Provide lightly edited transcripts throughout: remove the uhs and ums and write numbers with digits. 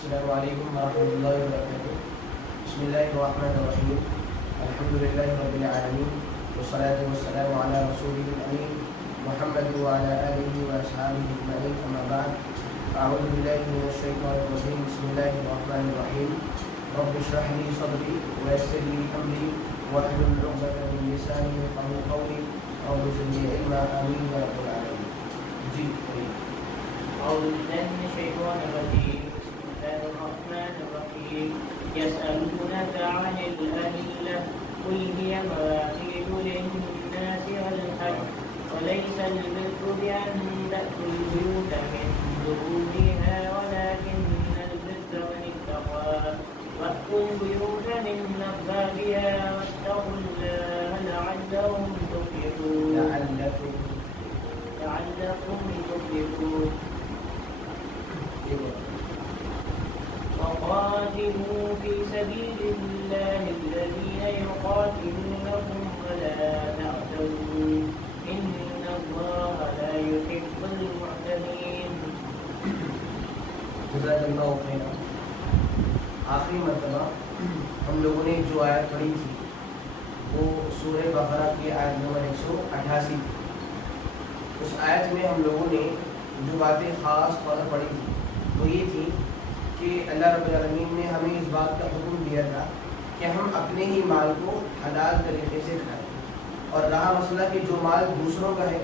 السلام علیکم ورحمۃ اللہ وبرکاتہ. بسم اللہ الرحمن الرحیم. الحمد للہ رب العالمین والصلاة والسلام علی رسول الامین محمد وعلی آلہ واصحابہ اجمعین. اما بعد اعوذ باللہ من الشیطان الرجیم. بسم اللہ الرحمن الرحیم. رب اشرح لي صدری ویسر لي امری واحلل عقدۃ من لسانی یفقهوا قولی رب زدنی علما آمین یا رب العالمین. جی أعوذ بالله من الشيطان الرجيم. بسم الله الرحمن الرحيم. يسألونك عن الأهلة قل هي مواقيت للناس والحج وليس البر بأن تأتوا البيوت من ظهورها ولكن البر من اتقى وأتوا البيوت من أبوابها واتقوا الله لعلكم تفلحون. وقاتلوا في سبيل الله الذين يقاتلونكم ولا تعتدوا إن الله لا يحب المعتدين. جزاک اللہ خیر. آخری مرتبہ ہم لوگوں نے جو آیت پڑھی تھی وہ سورہ بقرہ کی آیت نمبر 188 تھی. اس آیت میں ہم لوگوں نے جو باتیں خاص طور پر پڑھی تھی وہ یہ تھی کہ اللہ رب العالمین نے ہمیں اس بات کا حکم دیا تھا کہ ہم اپنے ہی مال کو حلال طریقے سے کھائیں. اور رہا مسئلہ کہ جو مال دوسروں کا ہے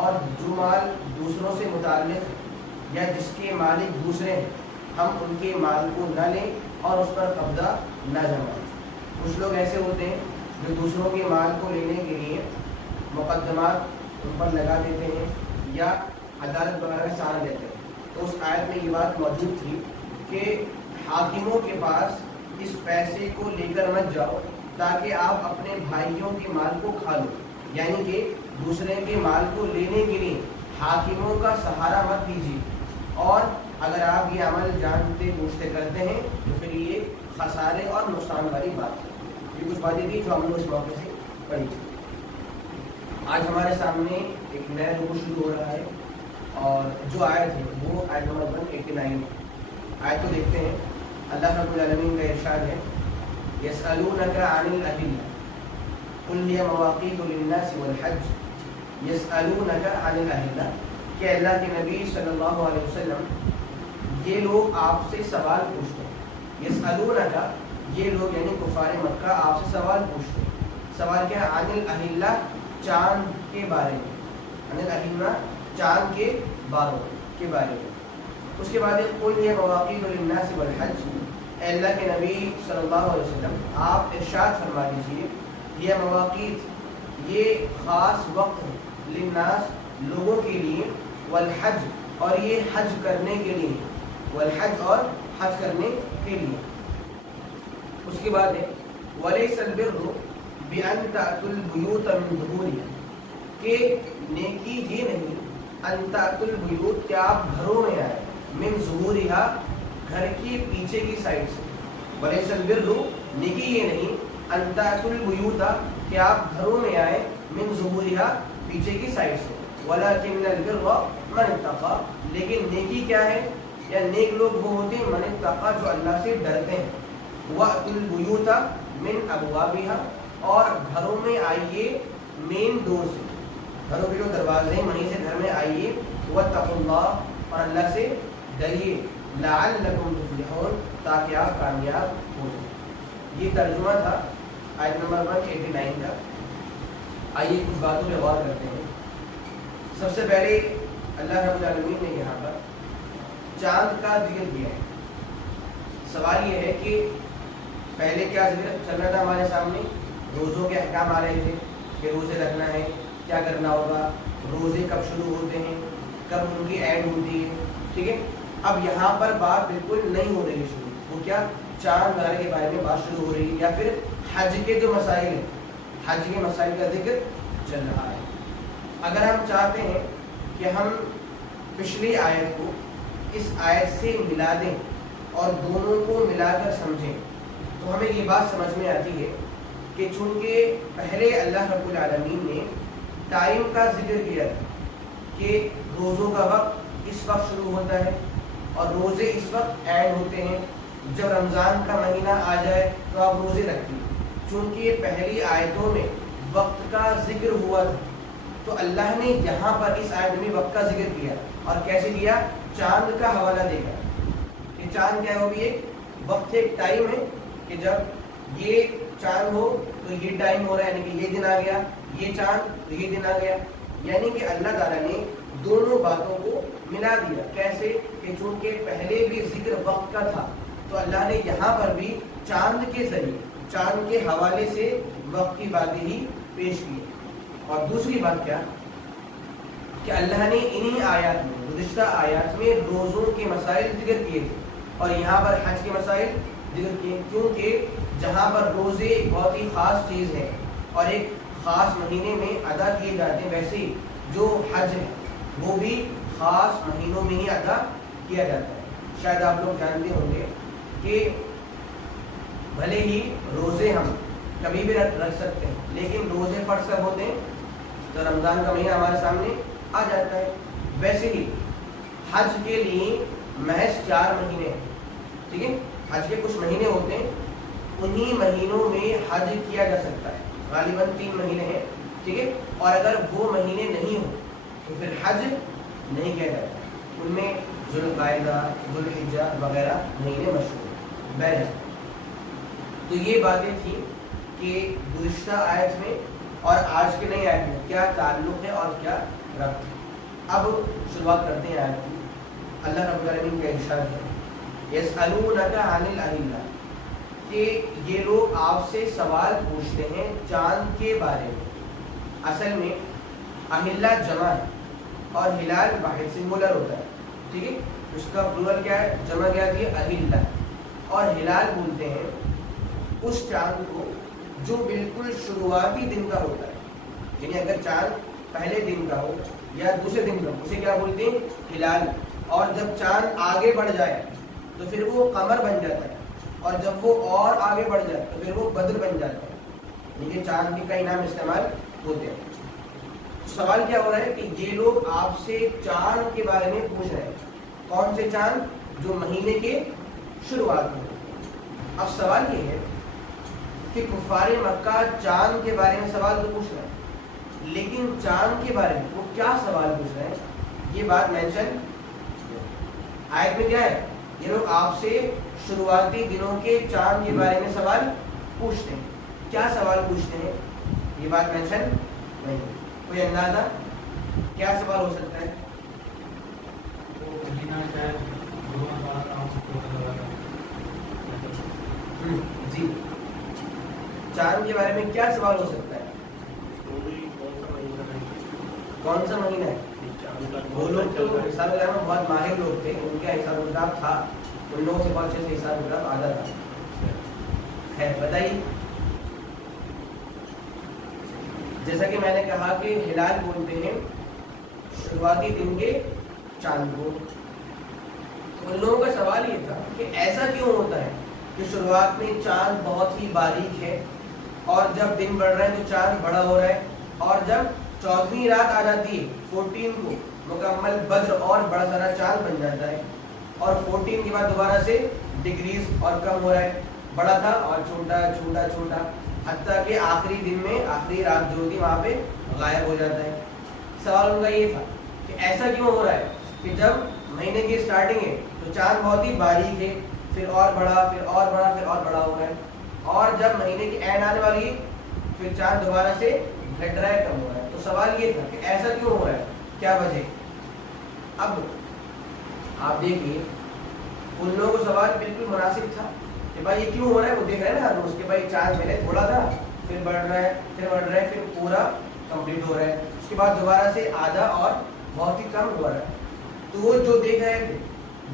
اور جو مال دوسروں سے متعلق ہے یا جس کے مالک دوسرے ہیں ہم ان کے مال کو نہ لیں اور اس پر قبضہ نہ جمائیں. کچھ لوگ ایسے ہوتے ہیں جو دوسروں کے مال کو لینے کے لیے مقدمات ان پر لگا دیتے ہیں یا عدالت وغیرہ میں سہارا دیتے ہیں. تو اس آیت میں یہ بات موجود تھی کہ حاکموں کے پاس اس پیسے کو لے کر مت جاؤ تاکہ آپ اپنے بھائیوں کے مال کو کھا لو. یعنی کہ دوسرے کے مال کو لینے کے لیے حاکموں کا سہارا مت لیجیے. اور اگر آپ یہ عمل جانتے بوجھتے کرتے ہیں تو پھر یہ خسارے اور نقصان والی بات ہے. یہ کچھ باتیں تھیں جو ہم نے اس موقع سے پڑھی تھی. آج ہمارے سامنے ایک نیا رکوع شروع ہو رہا ہے اور جو آیت ہے وہ آیت نمبر 189 ہے. آیت کو دیکھتے ہیں. اللہ رب العالمین کا ارشاد ہے یسألونک عن الأهلة قل هي مواقیت للناس والحج. یسألونک عن الأهلة کہ اللہ کے نبی صلی اللہ علیہ وسلم یہ لوگ آپ سے سوال پوچھتے ہیں. یسألونک یہ لوگ یعنی کفار مکہ آپ سے سوال پوچھتے ہیں. سوال کیا ہے؟ عن الأهلة چاند کے بارے میں. عن الأهلة چاند کے باروں کے بارے میں. اس کے بعد قل یہ مواقیت للناس والحج. اے اللہ کے نبی صلی اللہ علیہ وسلم آپ ارشاد فرما دیجیے یہ مواقیت یہ خاص وقت ہے للناس لوگوں کے لیے والحج اور یہ حج کرنے کے لیے والحج اور حج کرنے کے لیے. اس کے بعد ہے ولیس البر بأن تأتوا البیوت من ظہورها کہ نیکی یہ نہیں ان تأتوا البیوت کہ آپ گھروں میں آئے من ظہورها گھر کی پیچھے کی سائڈ سے. ولیس البر نیکی یہ نہیں ان تأتوا البیوت کہ آپ گھروں میں آئے من ظہورها پیچھے کی سائڈ سے. ولكن البر من اتقى لیکن نیکی کیا ہے یا نیک لوگ وہ ہوتے ہیں من اتقى جو اللہ سے ڈرتے ہیں. وأتوا البیوت من ابوابها اور گھروں میں آئیے مین ڈور سے. گھروں کے جو دروازے ہیں وہیں سے گھر میں آئیے. واتقوا اللہ اور اللہ سے ڈریے. لعلکم تفلحون تاکہ آپ کامیاب ہو جائیں. یہ ترجمہ تھا آیت نمبر 189 کا. آئیے کچھ باتوں پہ غور کرتے ہیں. سب سے پہلے اللہ رب العالمین نے یہاں پر چاند کا ذکر کیا ہے. سوال یہ ہے کہ پہلے کیا ذکر چل رہا تھا ہمارے سامنے؟ روزوں کے احکام آ رہے تھے کہ روزے رکھنا ہے, کیا کرنا ہوگا, روزے کب شروع ہوتے ہیں, کب ان کی ایڈ ہوتی ہے. ٹھیک ہے. اب یہاں پر بات بالکل نہیں ہو رہی شروع. وہ کیا چاند تارے کے بارے میں بات شروع ہو رہی ہے یا پھر حج کے جو مسائل ہیں حج کے مسائل کا ذکر چل رہا ہے. اگر ہم چاہتے ہیں کہ ہم پچھلی آیت کو اس آیت سے ملا دیں اور دونوں کو ملا کر سمجھیں تو ہمیں یہ بات سمجھ میں آتی ہے کہ چونکہ پہلے اللہ رب العالمین نے ٹائم کا ذکر کیا تھا کہ روزوں کا وقت اس وقت شروع ہوتا ہے اور روزے اس وقت اینڈ ہوتے ہیں جب رمضان کا مہینہ آ جائے تو آپ روزے رکھیے. چونکہ پہلی آیتوں میں وقت کا ذکر ہوا تھا تو اللہ نے یہاں پر اس آیت میں وقت کا ذکر کیا. اور کیسے کیا؟ چاند کا حوالہ دے کر. یہ چاند کیا ہے؟ وہ بھی ایک وقت ہے، ایک ٹائم ہے کہ جب یہ چاند ہو تو یہ ٹائم ہو رہا ہے، یعنی کہ یہ دن آ گیا، یہ چاند تو یہ دن آ گیا. یعنی کہ اللہ تعالیٰ نے دونوں باتوں کو ملا دیا. کیسے؟ کہ چونکہ پہلے بھی ذکر وقت کا تھا تو اللہ نے یہاں پر بھی چاند کے ذریعے، چاند کے حوالے سے وقت کی باتیں ہی پیش کی. اور دوسری بات کیا کہ اللہ نے انہی آیات میں، گزشتہ آیات میں روزوں کے مسائل ذکر کیے تھے اور یہاں پر حج کے مسائل ذکر کیے، کیونکہ جہاں پر روزے ایک بہت ہی خاص چیز ہے اور ایک خاص مہینے میں ادا کیے جاتے ہیں، ویسے ہی جو حج ہے وہ بھی خاص مہینوں میں ہی ادا کیا جاتا ہے. شاید آپ لوگ جانتے ہوں گے کہ بھلے ہی روزے ہم کبھی بھی رکھ سکتے ہیں، لیکن روزے فرض کب ہوتے ہیں؟ تو رمضان کا مہینہ ہمارے سامنے آ جاتا ہے. ویسے ہی حج کے لیے محض 4 مہینے ہیں، ٹھیک ہے؟ حج کے کچھ مہینے ہوتے ہیں، انہی مہینوں میں حج کیا جا سکتا ہے. غالباً 3 مہینے ہیں، ٹھیک ہے؟ اور اگر وہ مہینے نہیں ہو تو پھر حج نہیں کیا جاتا. ان میں ذوالقعدہ، ذوالحجہ وغیرہ مہینے مشہور ہیں. بہرحال تو یہ باتیں تھیں کہ گزشتہ آیت میں اور آج کے نئی آیت میں کیا تعلق ہے اور کیا ربط ہے. اب شروعات کرتے ہیں آیت کی. اللہ رب العالمین کا ارشاد ہے یسألونک عن الأہلہ، کہ یہ لوگ آپ سے سوال پوچھتے ہیں چاند کے بارے میں. اصل میں اہلہ جمع ہے اور ہلال واحد سنگولر ہوتا ہے، ٹھیک ہے؟ اس کا پلورل کیا ہے؟ جمع کیا دی اہلہ. اور ہلال بولتے ہیں اس چاند کو جو بالکل شروعاتی دن کا ہوتا ہے. یعنی اگر چاند پہلے دن کا ہو یا دوسرے دن کا ہو اسے کیا بولتے ہیں؟ ہلال. اور جب چاند آگے بڑھ جائے تو پھر وہ قمر بن جاتا ہے، اور جب وہ اور آگے بڑھ جائے تو پھر وہ بدر بن جاتا ہے. یہ چاند کے کئی نام استعمال ہوتے ہیں. سوال کیا ہو رہا ہے کہ یہ لوگ آپ سے چاند کے بارے میں پوچھ رہے ہیں. کون سے چاند؟ جو مہینے کے شروعات میں. اب سوال یہ ہے کہ کفار مکہ چاند کے بارے میں سوال تو پوچھ رہے ہیں، لیکن چاند کے بارے میں وہ کیا سوال پوچھ رہے ہیں یہ بات مینشن آیت میں کیا ہے. یہ لوگ آپ سے شروعاتی دنوں کے چاند کے بارے میں سوال پوچھتے ہیں. کیا سوال پوچھتے ہیں یہ بات مینشن نہیں. کوئی اندازہ کیا سوال ہو سکتا ہے؟ جی چاند کے بارے میں کیا سوال ہو سکتا ہے؟ کون سا مہینہ ہے؟ وہ لوگ تو حساب کتاب میں بہت ماہر لوگ تھے، ان کا حساب کتاب تھا، ان لوگوں سے بہت اچھے سے حساب کتاب آتا تھا. خیر بتائیے. جیسا کہ میں نے کہا کہ ہلال بولتے ہیں شروعاتی دن کے چاند کو. ان لوگوں کا سوال یہ تھا کہ ایسا کیوں ہوتا ہے کہ شروعات میں چاند بہت ہی باریک ہے اور جب دن بڑھ رہے ہیں تو چاند بڑا ہو رہا ہے، اور جب 14ویں رات آ جاتی ہے 14 کو مکمل بدر اور بڑا سارا چاند بن جاتا ہے، اور 14 کے بعد دوبارہ سے ڈگریز اور کم ہو رہا ہے، بڑا تھا اور چھوٹا چھوٹا چھوٹا، حتیٰ کہ آخری دن میں آخری رات جو ہوتی وہاں پہ غائب ہو جاتا ہے. سوال ان کا یہ تھا کہ ایسا کیوں ہو رہا ہے کہ جب مہینے کی اسٹارٹنگ ہے تو چاند بہت ہی باریک ہے، پھر اور بڑا، پھر اور بڑا، پھر اور بڑا ہو رہا ہے، اور جب مہینے کی اینڈ آنے والی ہے پھر چاند دوبارہ سے گھٹ رہا ہے، کم ہو رہا ہے. تو سوال یہ تھا کہ ایسا کیوں ہو رہا ہے، کیا وجہ. اب آپ دیکھیے ان لوگوں کو سوال بالکل مناسب تھا کہ بھائی یہ کیوں ہو رہا ہے. وہ دیکھ رہے ہیں نا روز کے بھائی چاند پہلے تھوڑا تھا، پھر بڑھ رہا ہے، پھر بڑھ رہا ہے، پھر پورا کمپلیٹ ہو رہا ہے، اس کے بعد دوبارہ سے آدھا اور بہت ہی کم ہو رہا ہے. تو وہ جو دیکھ رہے تھے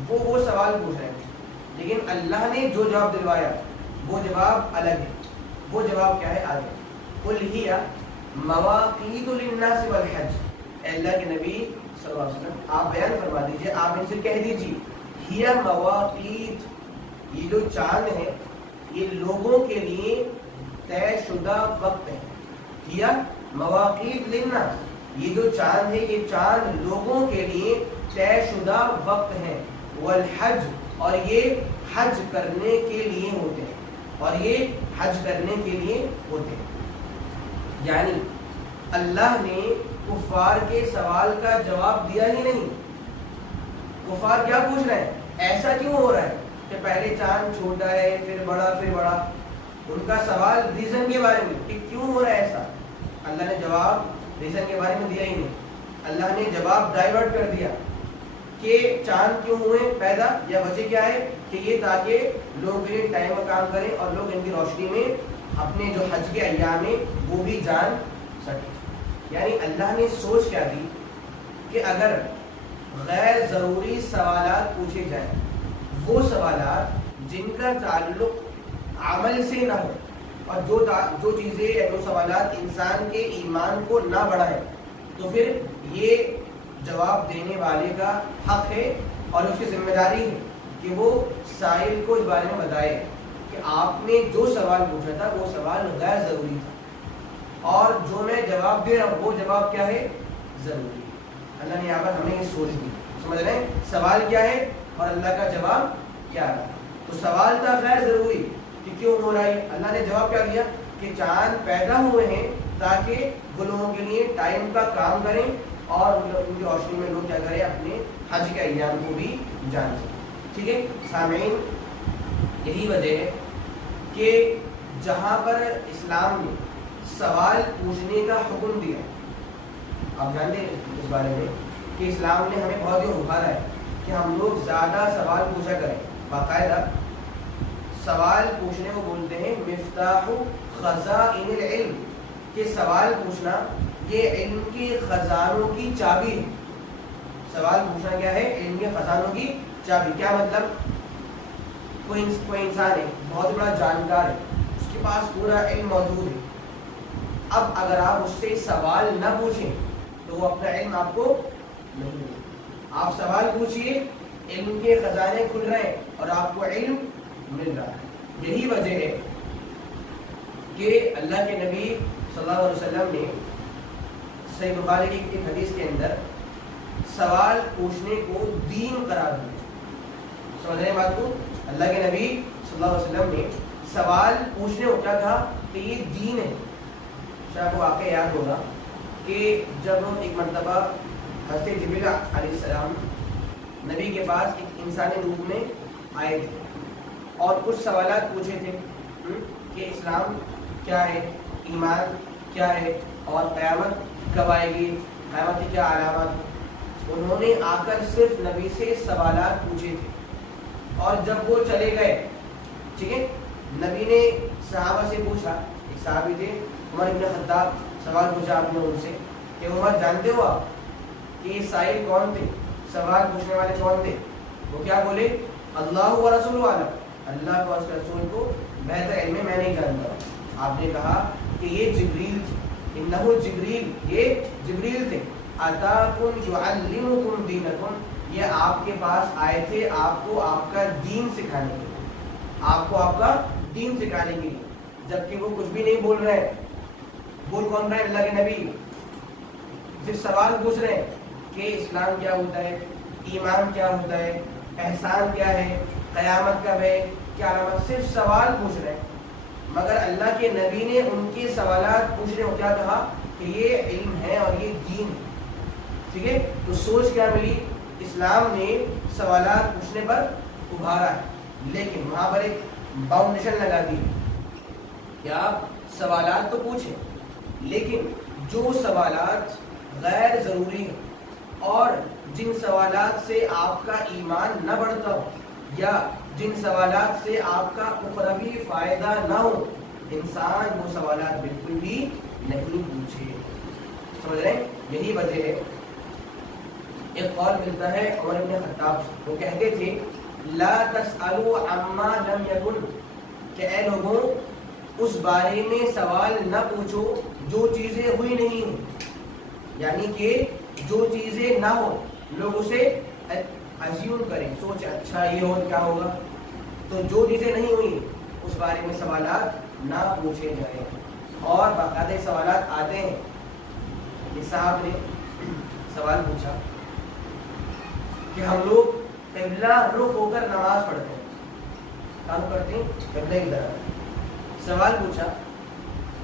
وہ سوال پوچھ رہے تھے، لیکن اللہ نے جو جواب دلوایا وہ جواب الگ ہے. وہ جواب کیا ہے آگے. قل ہی مواقیت للناس والحج. اے اللہ کے نبی صلی اللہ علیہ وسلم آپ بیان فرما دیجئے، آپ ان سے کہہ دیجئے ہی مواقیت، یہ جو چاند ہے یہ لوگوں کے لیے طے شدہ وقت ہے. ہی مواقیت للناس، یہ جو چاند ہے یہ چاند لوگوں کے لیے طے شدہ وقت ہے. والحج، اور یہ حج کرنے کے لیے ہوتے ہیں، اور یہ حج کرنے کے لیے ہوتے ہیں. یعنی اللہ نے کفار کے سوال کا جواب دیا ہی نہیں. کفار کیا پوچھ رہے ہیں؟ ایسا کیوں ہو رہا ہے کہ پہلے چاند چھوٹا ہے پھر بڑا پھر بڑا. ان کا سوال ریزن کے بارے میں کہ کیوں ہو رہا ہے ایسا. اللہ نے جواب ریزن کے بارے میں دیا ہی نہیں. اللہ نے جواب ڈائیورٹ کر دیا کہ چاند کیوں ہوئے پیدا، یا وجہ کیا ہے کہ یہ تاکہ لوگ کے لیے ٹائم کا کام کریں اور لوگ ان کی روشنی میں اپنے جو حج کے ایام ہیں وہ بھی جان سکیں. یعنی اللہ نے سوچ کیا دی کہ اگر غیر ضروری سوالات پوچھے جائیں، وہ سوالات جن کا تعلق عمل سے نہ ہو، اور جو چیزیں یا جو سوالات انسان کے ایمان کو نہ بڑھائیں، تو پھر یہ جواب دینے والے کا حق ہے اور اس کی ذمہ داری ہے کہ وہ سائل کو اس بارے میں بتائے کہ آپ نے جو سوال پوچھا تھا وہ سوال غیر ضروری تھا، اور جو میں جواب دے رہا ہوں وہ جواب کیا ہے؟ ضروری. اللہ نے یہاں پر ہمیں یہ سوچ دی. سمجھ رہے ہیں سوال کیا ہے اور اللہ کا جواب کیا ہے. تو سوال تھا غیر ضروری کہ کیوں ہو رہا ہے. اللہ نے جواب کیا دیا کہ چاند پیدا ہوئے ہیں تاکہ وہ لوگوں کے لیے ٹائم کا کام کریں اور ان کی روشنی میں لوگ کیا کریں، اپنے حج کے ایام کو بھی جان سکیں. ٹھیک ہے سامعین، یہی وجہ ہے کہ جہاں پر اسلام نے سوال پوچھنے کا حکم دیا، آپ جانتے ہیں اس بارے میں کہ اسلام نے ہمیں بہت ہی ابھارا ہے کہ ہم لوگ زیادہ سوال پوچھا کریں. باقاعدہ سوال پوچھنے کو بولتے ہیں مفتاح خزائن العلم، کہ سوال پوچھنا یہ علم کے خزانوں کی چابی ہے. سوال پوچھنا کیا ہے؟ علم کے خزانوں کی چابی. کیا مطلب؟ کوئی انسان ہے بہت بڑا جانکار ہے، اس کے پاس پورا علم موجود ہے. اب اگر آپ اس سے سوال نہ پوچھیں تو وہ اپنا علم آپ کو نہیں دے. آپ سوال پوچھیے، علم کے خزانے کھل رہے ہیں اور آپ کو علم مل رہا ہے. یہی وجہ ہے کہ اللہ کے نبی صلی اللہ علیہ وسلم نے صحیح بخاری کی ایک حدیث کے اندر سوال پوچھنے کو دین قرار دیا. سمجھ رہے ہیں بات کو؟ اللہ کے نبی صلی اللہ علیہ وسلم نے سوال پوچھنے کو کیا کہا کہ یہ دین ہے. شاید کو واقعہ یاد ہوگا کہ جب ایک مرتبہ حضرت جبریل علیہ السلام نبی کے پاس ایک انسانی روپ میں آئے تھے اور کچھ سوالات پوچھے تھے کہ اسلام کیا ہے، ایمان کیا ہے، اور قیامت کب آئے گی، قیامت کی کیا علامات. انہوں نے آ کر صرف نبی سے سوالات پوچھے تھے، اور جب وہ چلے گئے، ٹھیک ہے، نبی نے صحابہ سے پوچھا. ایک صحابی تھے عمر ابن خطاب، سوال پوچھا آپ نے ان سے کہ عمر جانتے ہو آپ کہ یہ سائل کون تھے، سوال پوچھنے والے کون تھے؟ وہ کیا بولے؟ اللہ و رسول عالم، اللہ کو اور اس کے رسول کو بہتر علم ہے، میں نہیں جانتا. آپ نے کہا کہ یہ جبریل تھے، انہو جبریل، یہ جبریل تھے. اتاکم یعلمکم دینکم، یہ آپ کے پاس آئے تھے آپ کو آپ کا دین سکھانے کے لیے، آپ کو آپ کا دین سکھانے کے لیے. جبکہ وہ کچھ بھی نہیں بول رہے. بول کون رہے ہیں؟ اللہ کے نبی. صرف سوال پوچھ رہے ہیں کہ اسلام کیا ہوتا ہے، ایمان کیا ہوتا ہے، احسان کیا ہے، قیامت کب ہے، کیا علامت. صرف سوال پوچھ رہے ہیں. مگر اللہ کے نبی نے ان کے سوالات پوچھنے کو کیا کہا کہ یہ علم ہے اور یہ دین ہے. ٹھیک ہے، تو سوچ کیا ملی؟ اسلام نے سوالات پوچھنے پر ابھارا ہے، لیکن وہاں پر ایک باؤنڈیشن لگا دی کہ آپ سوالات تو پوچھیں، لیکن جو سوالات غیر ضروری ہیں اور جن سوالات سے آپ کا ایمان نہ بڑھتا ہو یا جن سوالات سے آپ کا اخروی فائدہ نہ ہو، انسان وہ سوالات بالکل بھی نہیں پوچھے. سمجھ رہے ہیں؟ یہی وجہ ہے. ایک قول ملتا ہے عمر ابن خطاب سے، وہ کہتے تھے لا تسألوا عما لم یکن، کہ اے لوگوں اس بارے میں سوال نہ پوچھو جو چیزیں ہوئی نہیں ہیں. یعنی کہ جو چیزیں نہ ہو لوگ اسے ازیوم کریں، سوچیں اچھا یہ ہو کیا ہوگا. تو جو چیزیں نہیں ہوئی اس بارے میں سوالات نہ پوچھے جائیں. اور باقاعدہ سوالات آتے ہیں. اس صاحب نے سوال پوچھا کہ ہم لوگ قبلہ رخ ہو کر نماز پڑھتے ہیں، کام کرتے ہیں قبلہ کی طرف. سوال پوچھا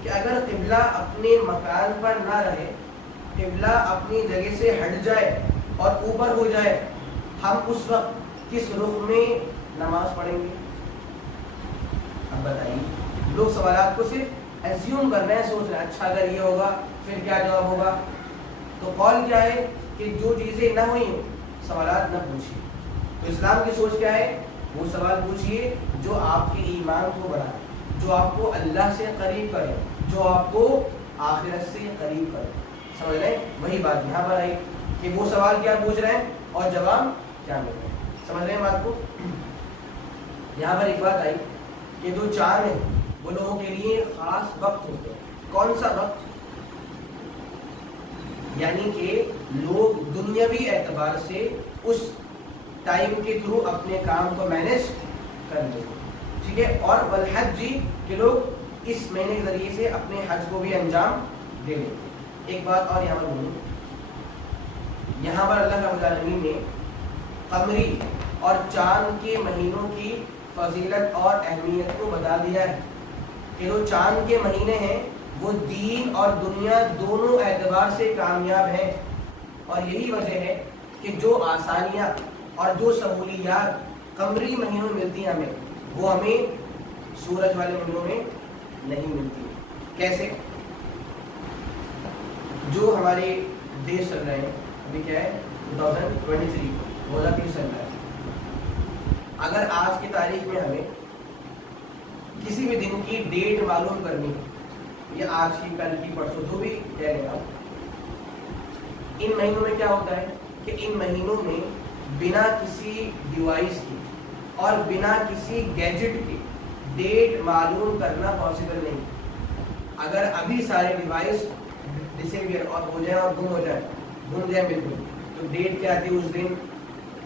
کہ اگر قبلہ اپنے مکان پر نہ رہے، قبلہ اپنی جگہ سے ہٹ جائے اور اوپر ہو جائے، ہم اس وقت کس رخ میں نماز پڑھیں گے؟ اب بتائیے، لوگ سوالات کو صرف ایزیوم کر رہے ہیں، سوچ رہے ہیں اچھا اگر یہ ہوگا پھر کیا جواب ہوگا. تو قول کیا ہے کہ جو چیزیں نہ ہوئی ہوں سوالات نہ پوچھیے. تو اسلام کی سوچ کیا ہے؟ وہ سوال پوچھیے جو آپ کے ایمان کو بڑھائے، جو آپ کو اللہ سے قریب کرے، جو آپ کو آخرت سے قریب کرے. سمجھ رہے ہیں؟ وہی بات یہاں پر آئی کہ وہ سوال کیا پوچھ رہے ہیں اور جواب کیا مل رہے ہیں. سمجھ رہے ہیں بات کو؟ یہاں پر ایک بات آئی کہ جو چاند ہے وہ لوگوں کے لیے خاص وقت ہوتے ہیں. کون سا وقت؟ یعنی کہ لوگ دنیاوی اعتبار سے اس ٹائم کے تھرو اپنے کام کو مینیج کر لیں. ٹھیک ہے؟ اور والحج جی کہ لوگ اس مہینے کے ذریعے سے اپنے حج کو بھی انجام دے لیں. ایک بات اور یہاں پر بولوں، یہاں پر اللہ رب العالمین نے قمری اور چاند کے مہینوں کی فضیلت اور اہمیت کو بتا دیا ہے کہ جو چاند کے مہینے ہیں وہ دین اور دنیا دونوں اعتبار سے کامیاب ہیں. اور یہی وجہ ہے کہ جو آسانیاں اور جو سہولیات قمری مہینوں میں ملتی ہیں ہمیں، وہ ہمیں سورج والے مہینوں میں نہیں ملتی. کیسے؟ جو ہمارے دیش چل رہے ہیں ابھی کیا ہے 2023 2023 چل رہا ہے. اگر آج کی تاریخ میں ہمیں کسی بھی دن کی ڈیٹ معلوم کرنی ہے، یا آج کی، کل کی، پرسوں، جو بھی کہہ رہے ہیں آپ، ان مہینوں میں کیا ہوتا ہے کہ ان مہینوں میں بنا کسی ڈیوائس کی اور بنا کسی گیجٹ کے ڈیٹ معلوم کرنا پاسبل نہیں. اگر ابھی سارے ڈیوائس ڈسیپیئر اور ہو جائیں اور گم جائیں بالکل، تو ڈیٹ کیا تھی اس دن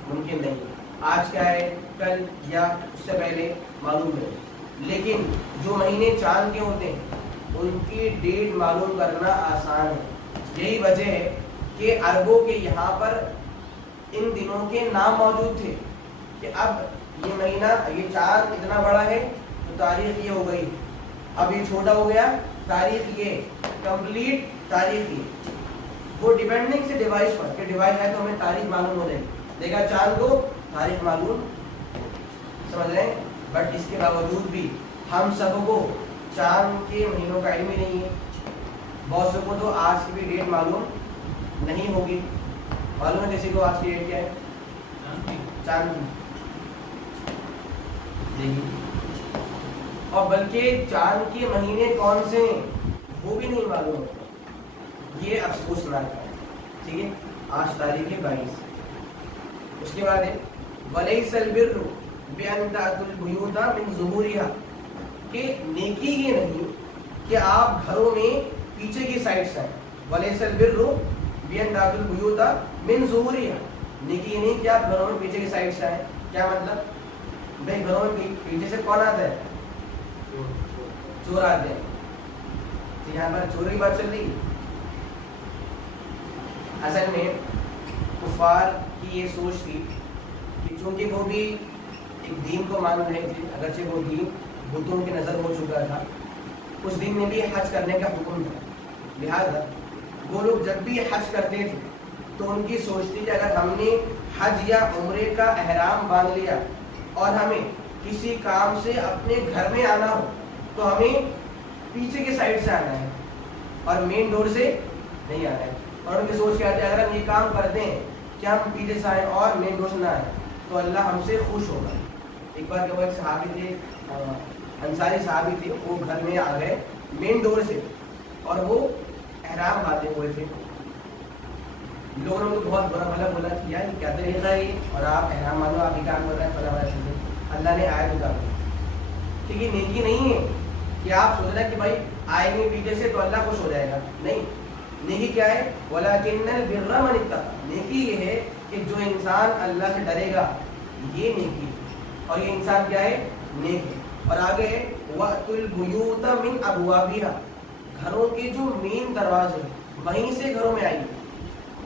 ممکن نہیں. آج کیا ہے، کل یا اس سے پہلے معلوم نہیں. لیکن جو مہینے چاند کے ہوتے ہیں ان کی ڈیٹ معلوم کرنا آسان ہے. یہی وجہ ہے کہ عربوں کے یہاں پر ان دنوں کے نام موجود تھے کہ اب یہ مہینہ، یہ چاند اتنا بڑا ہے تو تاریخ یہ ہو گئی، اب یہ چھوٹا ہو گیا تاریخ یہ، کمپلیٹ تاریخ یہ. وہ ڈیپینڈنگ سے ڈیوائس پر کہ ڈیوائس ہے تو ہمیں تاریخ معلوم ہو جائے گی. دیکھا چاند کو تاریخ معلوم، سمجھ رہے ہیں؟ بٹ اس کے باوجود بھی ہم سب کو چاند کے مہینوں کا علم ہی نہیں ہے. بہت سے کو تو آج کی بھی ڈیٹ معلوم نہیں ہوگی. معلوم ہے کسی کو آج کی ڈیٹ کیا ہے؟ چاند کی دیکھیے. اور بلکہ چاند کے مہینے کون سے ہیں وہ بھی نہیں معلوم ہوتا. یہ افسوسناک ہے. ٹھیک ہے؟ آج تاریخ 22. اس کے بعد ہے وَلَيْسَ الْبِرُّ بِأَن تَأْتُوا الْبُيُوتَ مِنْ ظُهُورِهَا، کہ نیکی یہ نہیں کہ آپ گھروں میں پیچھے کی سائڈ سے آئیں. وَلَيْسَ الْبِرُّ بِأَن تَأْتُوا الْبُيُوتَ مِنْ ظُهُورِهَا، نیکی یہ نہیں کہ آپ گھروں میں پیچھے کی سائڈ سے آئیں. کیا مطلب؟ بھائی گھروں میں پیچھے سے کون آتا ہے؟ چور آتے ہیں. یہاں پر چوری کی بات چل رہی ہے. اصل میں کفار کی یہ سوچ تھی کہ چونکہ وہ بھی ایک دین کو مان رہے تھے، اگرچہ وہ دین بتوں کی نظر ہو چکا تھا، اس دن میں بھی حج کرنے کا حکم تھا. لہذا وہ لوگ جب بھی حج کرتے تھے تو ان کی سوچ تھی کہ اگر ہم نے حج یا عمرے کا احرام باندھ لیا اور ہمیں کسی کام سے اپنے گھر میں آنا ہو تو ہمیں پیچھے کے سائڈ سے آنا ہے اور مین ڈور سے نہیں آنا ہے. اور ان کی سوچ کیا ہے اگر ہم یہ کام کرتے ہیں کہ ہم پیچھے سے آئیں اور مین ڈور سے نہ آئیں تو اللہ ہم سے خوش ہوگا. ایک بار کہ وہ ایک صحابی تھے، انصاری صحابی تھے، وہ گھر میں آ گئے مین ڈور سے اور وہ احرام باندھے ہوئے تھے. لوگوں نے ان کو بہت برا بھلا بولا کہ یار کیا طریقہ ہے یہ، اور آپ احرام باندھو، آپ یہ کام کر رہے ہیں فلاں فلاں چیزیں. اللہ نے آیت اتاری کہ یہ نیکی نہیں ہے کہ آپ سوچ رہے ہیں کہ بھائی آئیں گے پیچھے سے تو اللہ خوش ہو جائے گا. نہیں، نیکی کیا ہے؟ وَلَكِنَّ الْبِرَّ مَنِ اتَّقَىٰ، نیکی یہ ہے کہ جو انسان اللہ سے ڈرے گا، یہ نیکی ہے. اور یہ انسان کیا ہے؟ نیک ہے. اور آگے ہے وَأْتُوا الْبُيُوتَ مِنْ أَبْوَابِهَا، گھروں کے جو مین دروازے ہیں وہیں سے گھروں میں آئیے.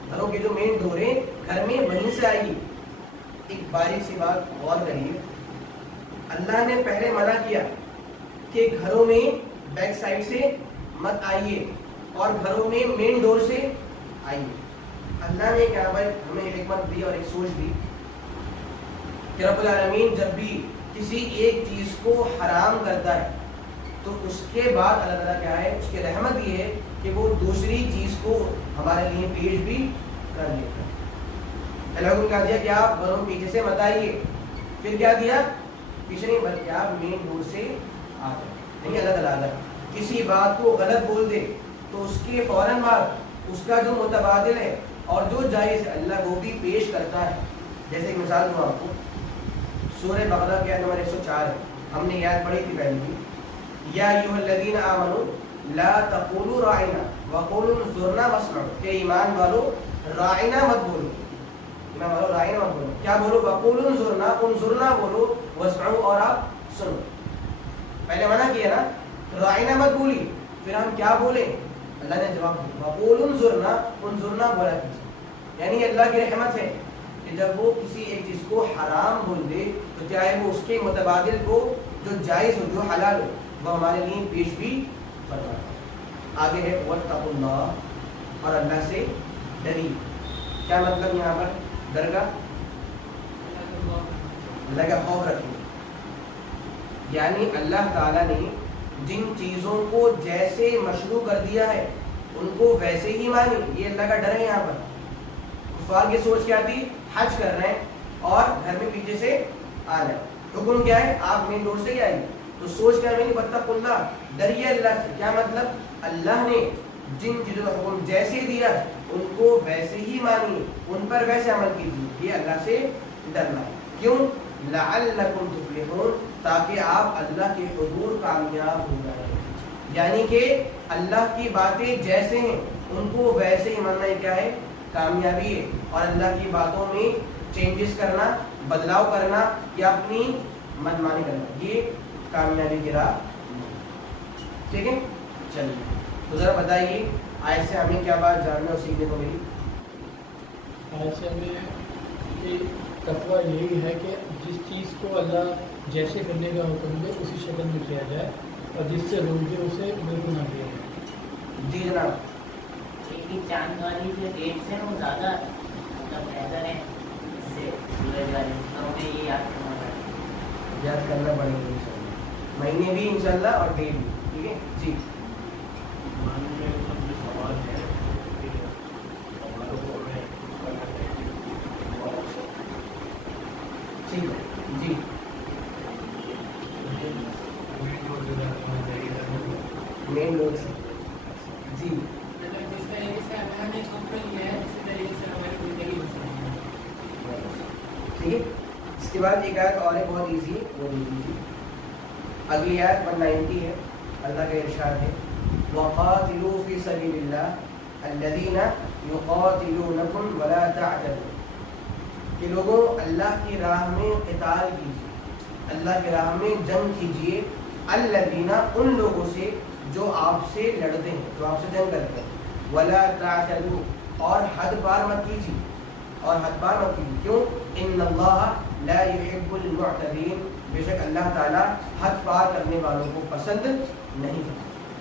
گھروں کے جو مین ڈور ہیں گھر میں وہیں سے آئیے. ایک باریک سی بات غور کریے. اللہ نے پہلے منع کیا کہ گھروں میں بیک سائڈ سے مت آئیے اور گھروں میں مین ڈور سے آئیے. اللہ نے کیا بھائی ہمیں ایک حکمت دی اور ایک سوچ دی کہ رب العالمین جب بھی کسی ایک چیز کو حرام کرتا ہے تو اس کے بعد اللہ تعالیٰ کیا ہے، اس کی رحمت یہ ہے کہ وہ دوسری چیز کو ہمارے لیے پیش بھی کر لیتا ہے. اللہ کو کہا دیا کہ آپ گھروں پیچھے سے مت آئیے، پھر کیا دیا، پیچھے نہیں بلکہ آپ مین ڈور سے آ جائیں. نہیں، اللہ تعالیٰ کسی بات کو غلط بول دے تو اس کے فوراً بعد اس کا جو متبادل ہے اور جو جائز ہے اللہ وہ بھی پیش کرتا ہے. جیسے ایک مثال دوں آپ کو، سورہ بقرہ کی آیت نمبر 104 ہے، ہم نے یہ آیت پڑھی تھی پہلے بھی. یا ایھا الذین آمنوا لا تقولوا راعنا وقولوا انظرنا واسمعوا، کہ ایمان والو راعنا مت بولو، ایمان والو راعنا مت بولو، کیا بولو، وقولوا انظرنا، انظرنا بولو، واسمعوا اور آپ سنو. پہلے منع کیا نا، راعنا مت بولی، پھر ہم کیا بولیں، اللہ نے جواب دیا وقولوا انظرنا، انظرنا بولا کیجیے. یعنی اللہ کی رحمت ہے کہ جب وہ کسی ایک چیز کو حرام بول دے تو چاہے وہ اس کے متبادل کو جو جائز ہو، جو حلال ہو، وہ ہمارے لیے پیش بھی فرماتا ہے. آگے ہے واتقوا اللہ، اور اللہ سے ڈری. کیا مطلب یہاں پر ڈر کا، اللہ کا خوف رکھیں. یعنی اللہ تعالیٰ نے جن چیزوں کو جیسے مشروع کر دیا ہے ان کو ویسے ہی مانی، یہ اللہ کا ڈر ہے. یہاں پر کفار کی سوچ کیا تھی، حج کر رہے ہیں اور گھر میں پیچھے سے آ رہے ہیں، حکم کیا ہے آپ مین ڈور سے ہی آئیے. تو سوچ کیا میں واتقوا اللہ، ڈریے اللہ سے. کیا مطلب، اللہ نے جن چیزوں کا حکم جیسے دیا ان کو ویسے ہی مانی، ان پر ویسے عمل کیجیے. یہ اللہ سے ڈرنا ہے. کیوں، لعلکم تفلحون، تاکہ آپ اللہ کے حضور کامیاب ہو جائیں. یعنی کہ اللہ کی باتیں جیسے ہیں ان کو ویسے ہی ماننا، یہ کیا ہے، کامیابی ہے. اور اللہ کی باتوں میں چینجز کرنا، بدلاؤ کرنا یا اپنی منمانی کرنا، یہ کامیابی کی راہ. ٹھیک ہے، چلیے تو ذرا بتائیے آیت سے ہمیں کیا بات جاننے اور سیکھنے کو ملی. آیت سے ہمیں تقویٰ یہی ہے کہ جس چیز کو اللہ جیسے کرنے کا حکم دے اسی شکل میں کیا جائے، اور جس سے روک دے اسے بالکل نہ کیا جائے. جی جناب. لیکن چاند والی جو ڈیٹس ہیں وہ زیادہ مطلب بہتر ہیں اس سے سورج والی، تو ہمیں یہ یاد کرنا پڑے. یاد کرنا پڑے گا انشاءاللہ، مہینے بھی انشاءاللہ اور ڈے بھی. ٹھیک ہے جی. ٹھیک ہے جی. مین ڈور سے جی. جس طریقے سے اللہ نے حکم لیا ہے اسی طریقے سے ہماری زندگی ہو سکتی ہے. ٹھیک ہے. اس کے بعد ایک آیت اور ہے بہت ایزی ہے، وہ دیکھ لیجیے. اگلی آیت 190 ہے. اللہ کا ارشاد ہے وَقَاتِلُوا فِي سَبِيلِ اللَّهِ الَّذِينَ يُقَاتِلُونَكُمْ وَلَا تَعْتَدُوا، کہ لوگوں اللہ کی راہ میں قتال کیجیے، اللہ کی راہ میں جنگ کیجیے. الَّذِينَ، ان لوگوں سے جو آپ سے لڑتے ہیں، جو آپ سے جنگ کرتے ہیں. وَلَا تَعْتَدُوا، اور حد پار مت کیجیے، اور حد پار مت کیجیے. کیوں، إِنَّ اللَّهَ لَا يُحِبُّ الْمُعْتَدِينَ، بے شک اللہ تعالیٰ حد پار کرنے والوں کو پسند نہیں کرتا.